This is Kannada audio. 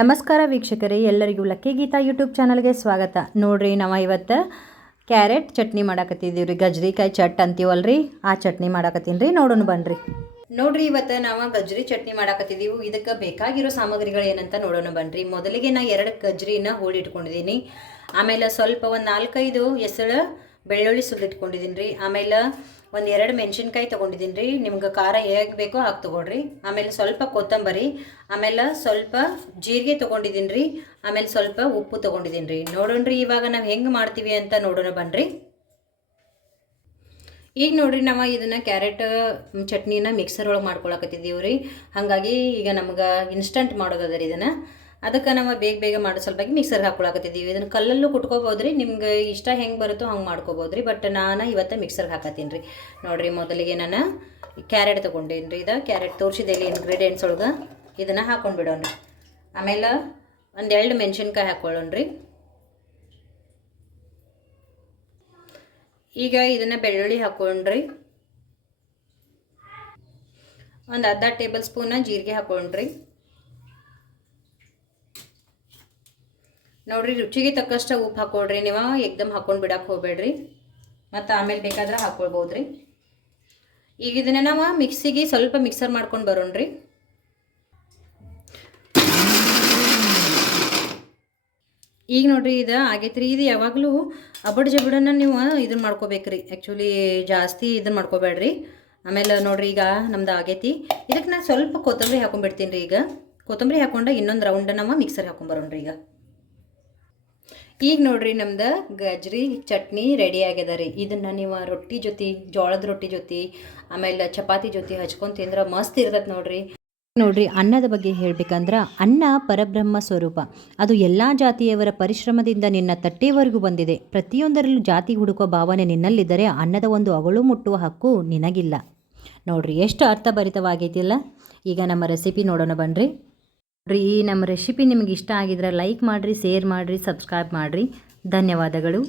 ನಮಸ್ಕಾರ ವೀಕ್ಷಕರೇ, ಎಲ್ಲರಿಗೂ ಲಕ್ಕಿ ಗೀತಾ ಯೂಟ್ಯೂಬ್ ಚಾನಲ್ಗೆ ಸ್ವಾಗತ. ನೋಡ್ರಿ, ನಾವು ಇವತ್ತು ಕ್ಯಾರೆಟ್ ಚಟ್ನಿ ಮಾಡಾಕತ್ತಿದ್ದೀವಿ ರೀ. ಗಜ್ರಿಕಾಯಿ ಚಟ್ ಅಂತೀವಲ್ರಿ, ಆ ಚಟ್ನಿ ಮಾಡಾಕತ್ತೀನಿ ರೀ. ನೋಡೋಣ ಬನ್ನಿರಿ. ನೋಡ್ರಿ, ಇವತ್ತು ನಾವು ಗಜ್ರಿ ಚಟ್ನಿ ಮಾಡಾಕತ್ತಿದ್ದೀವಿ. ಇದಕ್ಕೆ ಬೇಕಾಗಿರೋ ಸಾಮಗ್ರಿಗಳು ಏನಂತ ನೋಡೋಣ ಬನ್ನಿರಿ. ಮೊದಲಿಗೆ ನಾ 2 ಗಜ್ರಿನ ಹೂಳಿಟ್ಕೊಂಡಿದ್ದೀನಿ. ಆಮೇಲೆ ಸ್ವಲ್ಪ ಒಂದು 4-5 ಎಸಳು ಬೆಳ್ಳುಳ್ಳಿ ಸುಲಿಟ್ಕೊಂಡಿದ್ದೀನಿ ರೀ. ಆಮೇಲೆ ಒಂದು 2 ಮೆಣಸಿನ್ಕಾಯಿ ತೊಗೊಂಡಿದ್ದೀನಿ ರೀ. ನಿಮ್ಗೆ ಖಾರ ಹೇಗೆ ಬೇಕೋ ಹಾಕಿ ತೊಗೊಳ್ರಿ. ಆಮೇಲೆ ಸ್ವಲ್ಪ ಕೊತ್ತಂಬರಿ, ಆಮೇಲೆ ಸ್ವಲ್ಪ ಜೀರಿಗೆ ತೊಗೊಂಡಿದ್ದೀನಿ ರೀ. ಆಮೇಲೆ ಸ್ವಲ್ಪ ಉಪ್ಪು ತೊಗೊಂಡಿದ್ದೀನಿ ರೀ. ನೋಡೋಣ ರೀ, ಇವಾಗ ನಾವು ಹೆಂಗೆ ಮಾಡ್ತೀವಿ ಅಂತ ನೋಡೋಣ ಬನ್ನಿರಿ. ಈಗ ನೋಡ್ರಿ, ನಾವು ಇದನ್ನು ಕ್ಯಾರೆಟ್ ಚಟ್ನಿನ ಮಿಕ್ಸರ್ ಒಳಗೆ ಮಾಡ್ಕೊಳಕತ್ತಿದ್ದೀವಿ ರೀ. ಹಾಗಾಗಿ ಈಗ ನಮ್ಗೆ ಇನ್ಸ್ಟಂಟ್ ಮಾಡೋದದ ರೀ. ಅದಕ್ಕೆ ನಾವು ಬೇಗ ಮಾಡೋ ಸಲುವಾಗಿ ಮಿಕ್ಸರ್ಗೆ ಹಾಕ್ಕೊಳಕತ್ತಿದ್ದೀವಿ. ಇದನ್ನು ಕಲ್ಲಲ್ಲೂ ಕುಟ್ಕೋಬೋದು ರೀ. ನಿಮ್ಗೆ ಇಷ್ಟ ಹೆಂಗೆ ಬರುತ್ತೋ ಹಂಗೆ ಮಾಡ್ಕೋಬೋದು ರೀ. ಬಟ್ ನಾನು ಇವತ್ತು ಮಿಕ್ಸರ್ಗೆ ಹಾಕತ್ತೀನಿ ರೀ. ನೋಡಿರಿ, ಮೊದಲಿಗೆ ನಾನು ಕ್ಯಾರೆಟ್ ತೊಗೊಂಡೇನಿ ರೀ. ಇದು ಕ್ಯಾರೆಟ್ ತೋರಿಸಿದೆ ಇಲ್ಲಿ ಇಂಗ್ರೀಡಿಯೆಂಟ್ಸ್ ಒಳಗೆ. ಇದನ್ನು ಹಾಕ್ಕೊಂಡು ಬಿಡೋಣ ರೀ. ಆಮೇಲೆ ಒಂದು 2 ಮೆಣಸಿನ್ಕಾಯಿ ಹಾಕ್ಕೊಳ್ಳೋಣ ರೀ. ಈಗ ಇದನ್ನು ಬೆಳ್ಳುಳ್ಳಿ ಹಾಕ್ಕೊಂಡ್ರಿ. ಒಂದು ಅರ್ಧ ಟೇಬಲ್ ಸ್ಪೂನ ಜೀರಿಗೆ ಹಾಕ್ಕೊಂಡ್ರಿ. ನೋಡ್ರಿ, ರುಚಿಗೆ ತಕ್ಕಷ್ಟು ಉಪ್ಪು ಹಾಕ್ಕೊಳ್ರಿ. ನೀವು ಏಕ್ದಮ್ ಹಾಕ್ಕೊಂಡು ಬಿಡಕ್ಕೆ ಹೋಗ್ಬೇಡ್ರಿ, ಮತ್ತು ಆಮೇಲೆ ಬೇಕಾದ್ರೆ ಹಾಕ್ಕೊಳ್ಬೋದು ರೀ. ಈಗ ಇದನ್ನು ನಾವು ಮಿಕ್ಸಿಗೆ ಸ್ವಲ್ಪ ಮಿಕ್ಸರ್ ಮಾಡ್ಕೊಂಡು ಬರೋಣ ರೀ. ಈಗ ನೋಡ್ರಿ, ಇದು ಆಗೈತೆ ರೀ. ಇದು ಯಾವಾಗಲೂ ಜಬಡನ್ನು ನೀವು ಇದನ್ನು ಮಾಡ್ಕೋಬೇಕ್ರಿ. ಆ್ಯಕ್ಚುಲಿ ಜಾಸ್ತಿ ಇದನ್ನು ಮಾಡ್ಕೋಬೇಡ್ರಿ. ಆಮೇಲೆ ನೋಡ್ರಿ, ಈಗ ನಮ್ದು ಆಗೈತಿ. ಇದಕ್ಕೆ ನಾನು ಸ್ವಲ್ಪ ಕೊತ್ತಂಬರಿ ಹಾಕೊಂಡ್ಬಿಡ್ತೀನಿ ರೀ. ಈಗ ಕೊತ್ತಂಬರಿ ಹಾಕ್ಕೊಂಡು ಇನ್ನೊಂದು ರೌಂಡ್ ನಾವು ಮಿಕ್ಸರ್ ಹಾಕೊಂಡ್ಬರೋಣ ರೀ. ಈಗ ನೋಡ್ರಿ, ನಮ್ದು ಗಜ್ರಿ ಚಟ್ನಿ ರೆಡಿ ಆಗ್ಯದ ರೀ. ಇದನ್ನು ನೀವು ರೊಟ್ಟಿ ಜೊತೆ, ಜೋಳದ ರೊಟ್ಟಿ ಜೊತೆ, ಆಮೇಲೆ ಚಪಾತಿ ಜೊತೆ ಹಚ್ಕೊಂಡು ತಿಂದ್ರೆ ಮಸ್ತ್ ಇರ್ತದೆ ನೋಡ್ರಿ. ಅನ್ನದ ಬಗ್ಗೆ ಹೇಳ್ಬೇಕಂದ್ರೆ, ಅನ್ನ ಪರಬ್ರಹ್ಮ ಸ್ವರೂಪ. ಅದು ಎಲ್ಲ ಜಾತಿಯವರ ಪರಿಶ್ರಮದಿಂದ ನಿನ್ನ ತಟ್ಟೆವರೆಗೂ ಬಂದಿದೆ. ಪ್ರತಿಯೊಂದರಲ್ಲೂ ಜಾತಿ ಹುಡುಕುವ ಭಾವನೆ ನಿನ್ನಲ್ಲಿದ್ದರೆ ಅನ್ನದ ಒಂದು ಅಗಳು ಮುಟ್ಟುವ ಹಕ್ಕು ನಿನಗಿಲ್ಲ. ನೋಡ್ರಿ, ಎಷ್ಟು ಅರ್ಥಭರಿತವಾಗೈತಿಲ್ಲ. ಈಗ ನಮ್ಮ ರೆಸಿಪಿ ನೋಡೋಣ ಬನ್ನಿರಿ. ಈ ನಮ್ಮ ರೆಸಿಪಿ ನಿಮಗೆ ಇಷ್ಟ ಆಗಿದ್ರೆ ಲೈಕ್ ಮಾಡಿರಿ, ಶೇರ್ ಮಾಡಿರಿ, ಸಬ್ಸ್ಕ್ರೈಬ್ ಮಾಡಿರಿ. ಧನ್ಯವಾದಗಳು.